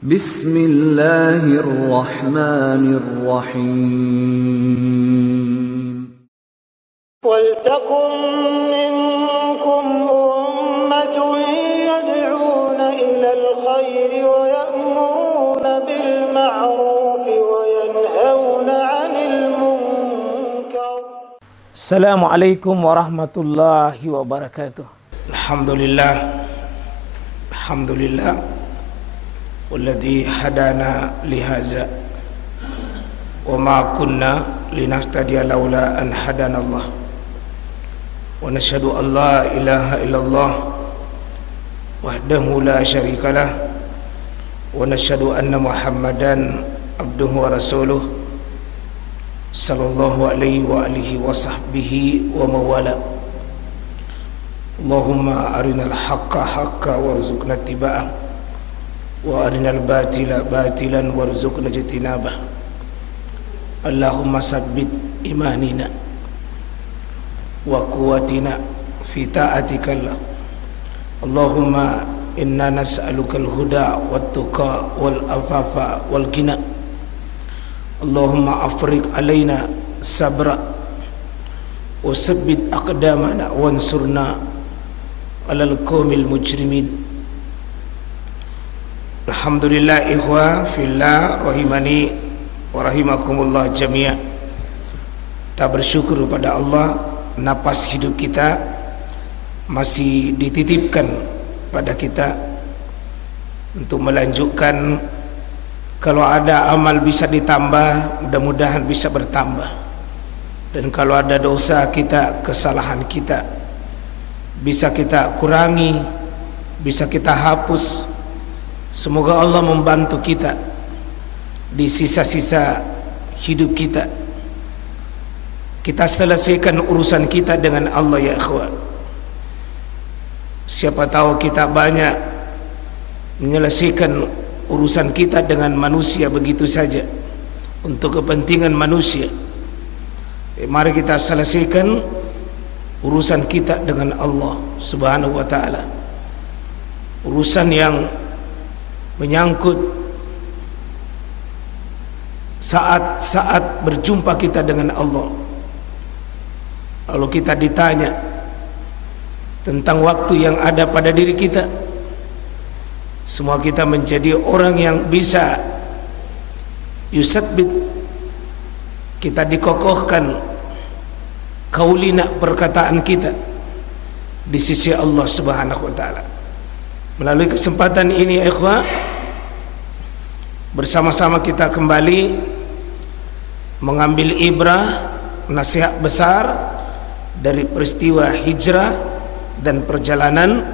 Bismillahirrahmanirrahim. وَلْتَكُنْ مِنْكُمْ أُمَّةٌ يَدْعُونَ إِلَى الْخَيْرِ وَيَأْمُرُونَ بِالْمَعْرُوفِ وَيَنْهَوْنَ عَنِ الْمُنْكَرِ. Assalamualaikum warahmatullahi wabarakatuh. Alhamdulillah walladzi hadana lihaza wa ma kunna linahtadiya laula an hadanallah wa nashhadu an la ilaha illallah wahdahu la syarikalah wa nashhadu anna muhammadan abduhu wa rasuluh sallallahu alaihi wa alihi wa sahbihi wa mawala. Allahumma arinal haqqa haqqa warzuqna ittiba'ah wa arinal batila batilan warzuqna ijtinabah. Allahumma sabbit imanina wa quwwatina fi ta'atika. Allahumma inna nas'aluka al-huda wat-tuqa wal-afafa wal-ghina. Allahumma afriq alaina sabra wa sabbit aqdamana wansurna alal qaumil mujrimin. Alhamdulillah ikhwa fillah rahimani wa rahimakumullah jami'a. Kita bersyukur kepada Allah, napas hidup kita masih dititipkan pada kita untuk melanjutkan. Kalau ada amal bisa ditambah, mudah-mudahan bisa bertambah. Dan kalau ada dosa kita, kesalahan kita, bisa kita kurangi, bisa kita hapus. Semoga Allah membantu kita di sisa-sisa hidup kita. Kita selesaikan urusan kita dengan Allah ya ikhwan. Siapa tahu kita banyak menyelesaikan urusan kita dengan manusia begitu saja untuk kepentingan manusia. Mari kita selesaikan urusan kita dengan Allah Subhanahu wa ta'ala. Urusan yang menyangkut saat-saat berjumpa kita dengan Allah. Kalau kita ditanya tentang waktu yang ada pada diri kita, semua kita menjadi orang yang bisa yusabbit, kita dikokohkan kaulina, perkataan kita di sisi Allah Subhanahu wa ta'ala. Melalui kesempatan ini ikhwah, bersama-sama kita kembali mengambil ibrah, nasihat besar dari peristiwa hijrah dan perjalanan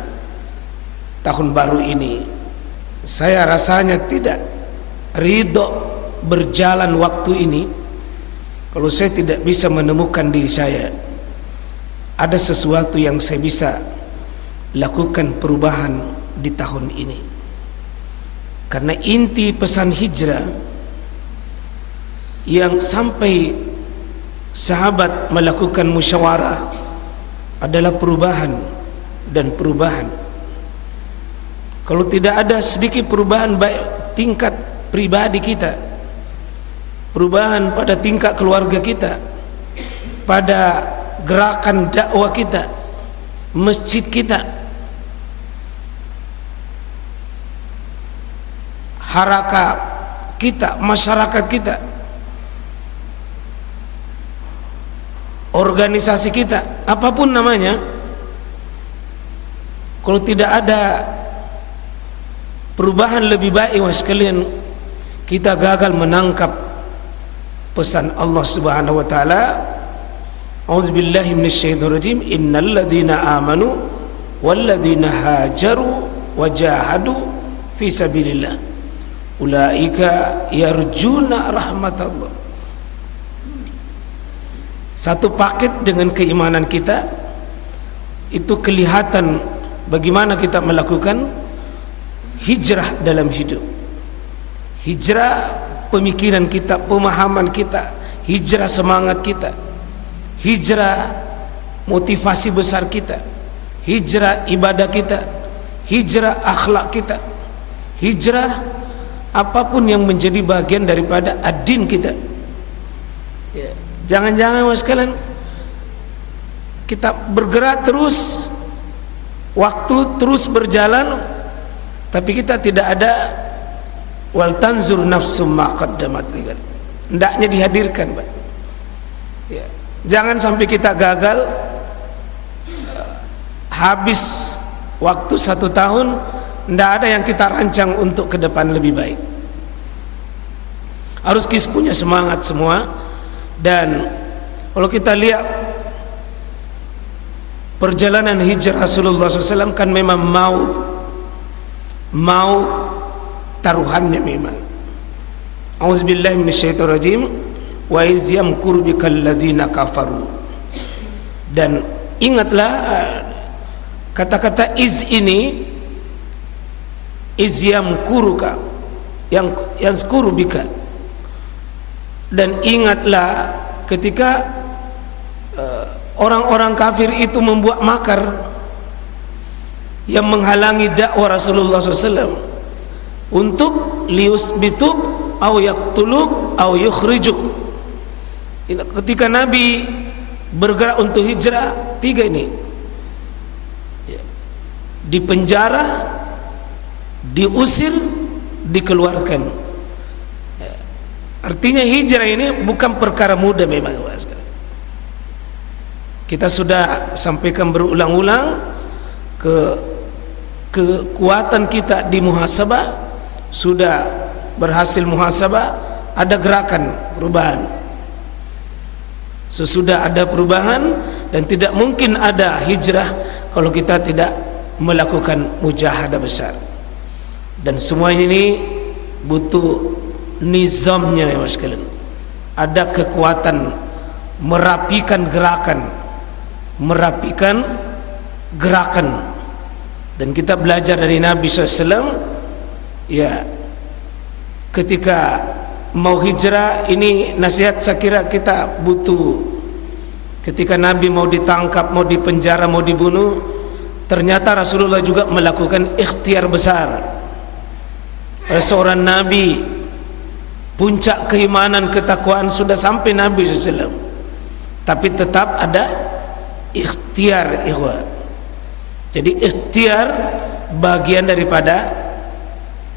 tahun baru ini. Saya rasanya tidak ridho berjalan waktu ini kalau saya tidak bisa menemukan diri saya ada sesuatu yang saya bisa lakukan perubahan di tahun ini. Karena inti pesan hijrah yang sampai sahabat melakukan musyawarah adalah perubahan dan perubahan. Kalau tidak ada sedikit perubahan baik tingkat pribadi kita, perubahan pada tingkat keluarga kita, pada gerakan dakwah kita, masjid kita, haraka kita, masyarakat kita, organisasi kita, apapun namanya, kalau tidak ada perubahan lebih baik was sekalian, kita gagal menangkap pesan Allah Subhanahu wa ta'ala. Auzubillahi minasyaitonir rajim. Innal ladzina amanu wal ladzina hajaru wajahadu fi sabilillah ulaika yarjuna rahmatallah. Satu paket dengan keimanan kita itu kelihatan bagaimana kita melakukan hijrah dalam hidup. Hijrah pemikiran kita, pemahaman kita, hijrah semangat kita, hijrah motivasi besar kita, hijrah ibadah kita, hijrah akhlak kita, hijrah apapun yang menjadi bagian daripada ad-din kita. Ya, jangan-jangan mas sekalian kita bergerak terus, waktu terus berjalan, tapi kita tidak ada wal tanzur nafsum ma qaddamat lighad. Hendaknya dihadirkan, Pak. Ya, jangan sampai kita gagal, habis waktu 1 tahun, tidak ada yang kita rancang untuk ke depan lebih baik. Harus kita punya semangat semua. Dan kalau kita lihat perjalanan hijrah Rasulullah SAW kan memang maut taruhannya memang. Auzubillahi minasyaitonirrajim. Wa iz yamkuru bikal ladzina kafaru. Dan ingatlah kata-kata iz ini, iz yamkuruka, yang yazkuru bika. Dan ingatlah ketika orang-orang kafir itu membuat makar yang menghalangi dakwah Rasulullah SAW untuk liusbituk au yaqtuluk au yukhrijuk. Ketika Nabi bergerak untuk hijrah, 3 ini, dipenjara, diusir, dikeluarkan. Artinya hijrah ini bukan perkara mudah memang. Kita sudah sampaikan berulang-ulang, kekuatan kita di muhasabah sudah berhasil muhasabah, ada gerakan perubahan. Sesudah ada perubahan, dan tidak mungkin ada hijrah kalau kita tidak melakukan mujahadah besar. Dan semuanya ini butuh nizamnya ya mas sekalian. Ada kekuatan merapikan gerakan. Dan kita belajar dari Nabi SAW, ya, ketika mau hijrah ini nasihat saya kira kita butuh. Ketika Nabi mau ditangkap, mau dipenjara, mau dibunuh, ternyata Rasulullah juga melakukan ikhtiar besar. Seorang Nabi, puncak keimanan ketakwaan sudah sampai Nabi SAW, tapi tetap ada ikhtiar, ikhwan. Jadi ikhtiar bagian daripada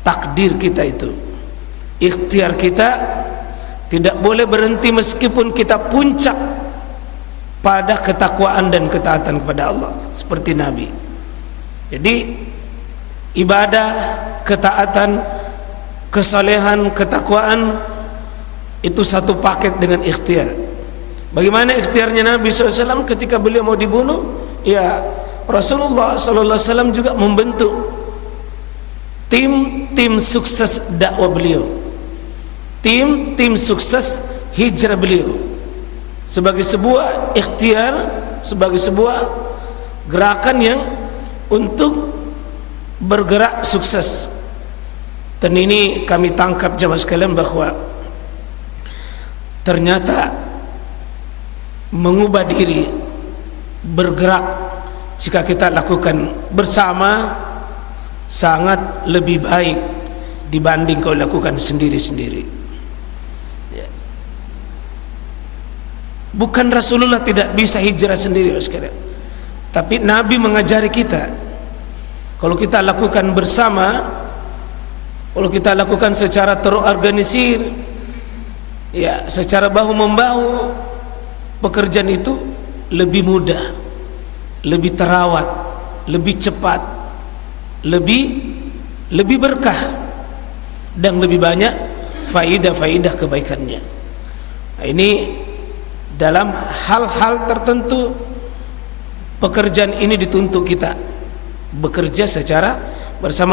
takdir kita itu. Ikhtiar kita tidak boleh berhenti meskipun kita puncak pada ketakwaan dan ketaatan kepada Allah seperti Nabi. Jadi ibadah, ketaatan, kesalehan, ketakwaan itu satu paket dengan ikhtiar. Bagaimana ikhtiarnya Nabi SAW ketika beliau mau dibunuh? Ya, Rasulullah SAW juga membentuk tim sukses dakwah beliau, tim sukses hijrah beliau, sebagai sebuah ikhtiar, sebagai sebuah gerakan yang untuk bergerak sukses. Dan ini kami tangkap jamaah sekalian bahwa ternyata mengubah diri, bergerak, jika kita lakukan bersama sangat lebih baik dibanding kau lakukan sendiri-sendiri. Bukan Rasulullah tidak bisa hijrah sendiri sekalian, tapi Nabi mengajari kita kalau kita lakukan bersama, kalau kita lakukan secara terorganisir, ya, secara bahu membahu, pekerjaan itu lebih mudah, lebih terawat, lebih cepat, lebih berkah, dan lebih banyak faidah-faidah kebaikannya. Nah, ini dalam hal-hal tertentu pekerjaan ini dituntut kita bekerja secara bersama.